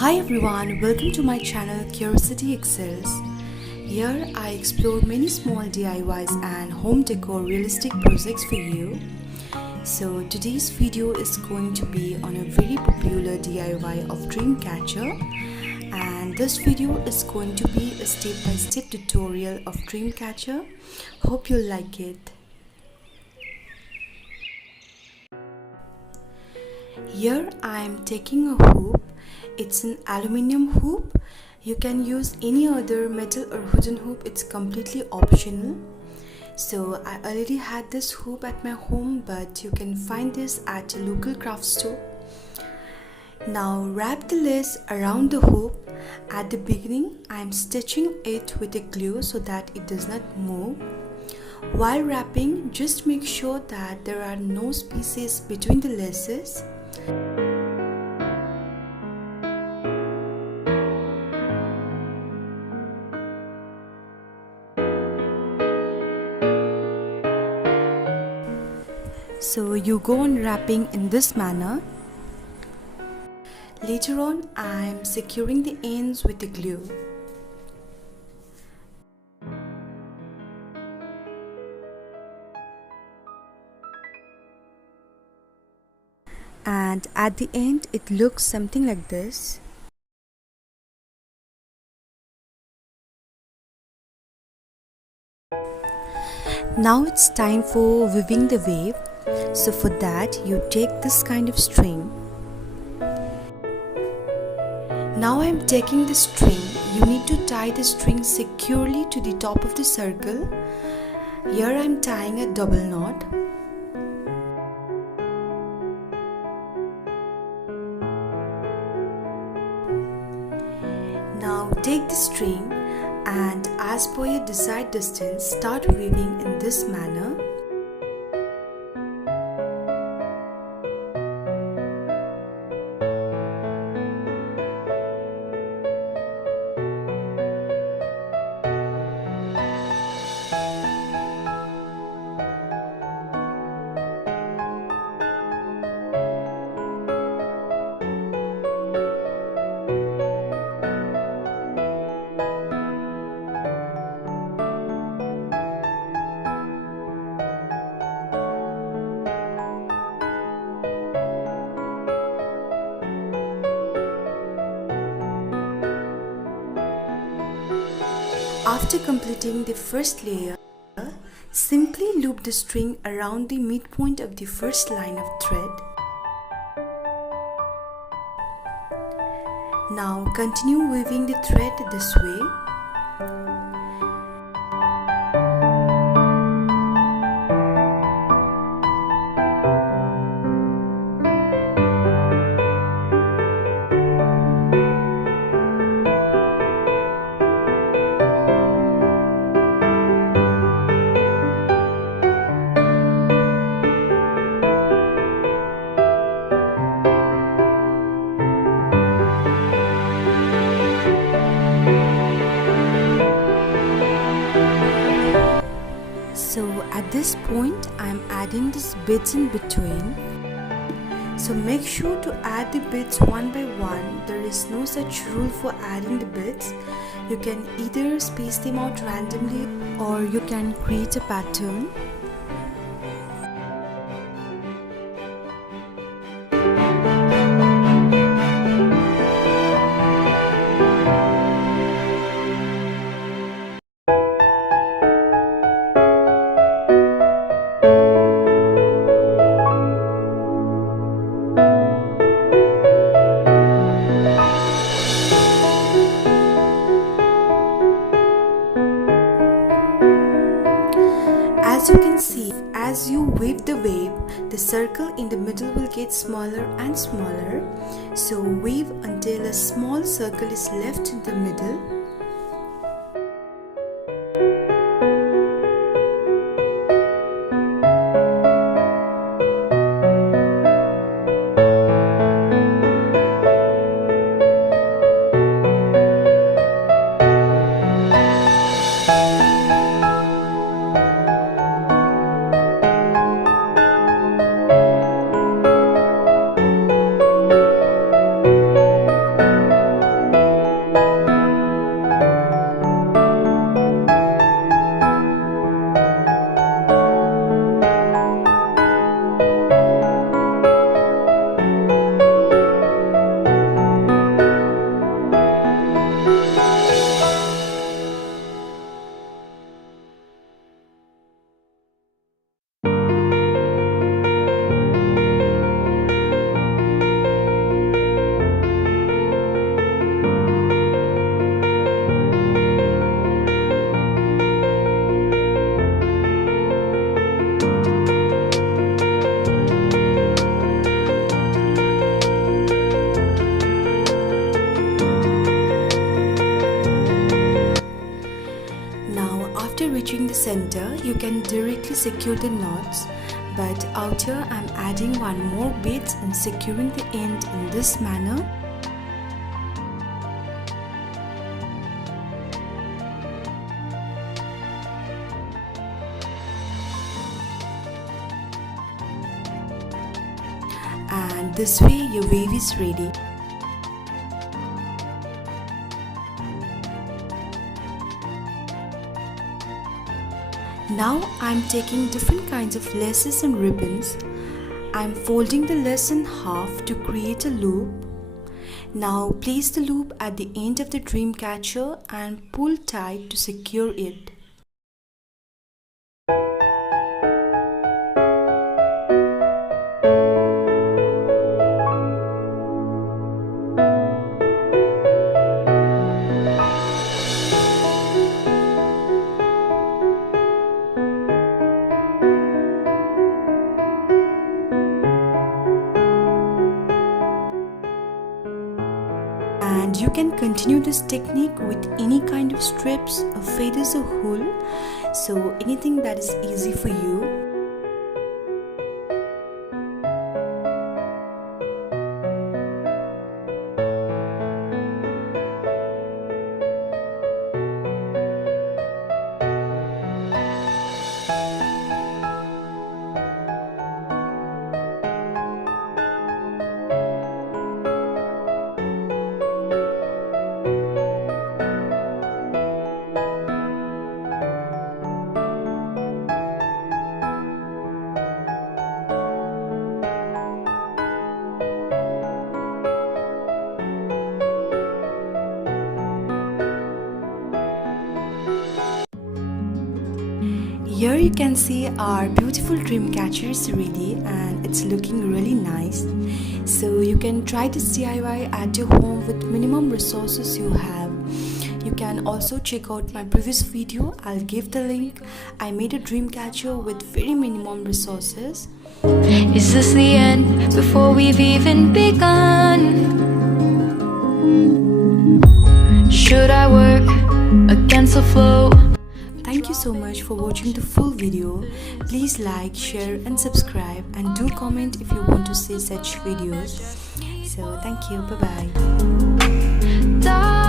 Hi everyone, welcome to my channel Curiosity Excels. Here I explore many small DIYs and home decor realistic projects for you. So today's video is going to be on a very popular DIY of Dreamcatcher, and this video is going to be a step-by-step tutorial of Dreamcatcher. Hope you'll like it. Here I am taking a hoop. It's an aluminium hoop. You can use any other metal or wooden hoop, it's completely optional. So I already had this hoop at my home, but you can find this at a local craft store. Now wrap the lace around the hoop. At the beginning I am stitching it with a glue so that it does not move. While wrapping, just make sure that there are no spaces between the laces. So you go on wrapping in this manner. Later on, I am securing the ends with the glue. And at the end, it looks something like this. Now it's time for weaving the wave. So for that you take this kind of string. Now I am taking the string. You need to tie the string securely to the top of the circle. Here I am tying a double knot. Now take the string and as per your desired distance, start weaving in this manner. After completing the first layer, simply loop the string around the midpoint of the first line of thread. Now continue weaving the thread this way. So at this point I am adding these bits in between. So make sure to add the bits one by one. There is no such rule for adding the bits. You can either space them out randomly or you can create a pattern. As you can see, as you weave the wave, the circle in the middle will get smaller and smaller. So weave until a small circle is left in the middle. completely secure the knots, but out here I'm adding one more bit and securing the end in this manner. And this way your wave is ready. Now I'm taking different kinds of laces and ribbons. I'm folding the lace in half to create a loop. Now place the loop at the end of the dream catcher and pull tight to secure it. And you can continue this technique with any kind of strips or feathers or wool, so anything that is easy for you. Here you can see our beautiful dream catcher is ready and it's looking really nice. So you can try this DIY at your home with minimum resources you have. You can also check out my previous video, I'll give the link. I made a dream catcher with very minimum resources. Is this the end before we've even begun? Should I work against the flow? Thank you so much for watching the full video. Please like, share and subscribe, and do comment if you want to see such videos. So thank you, bye bye.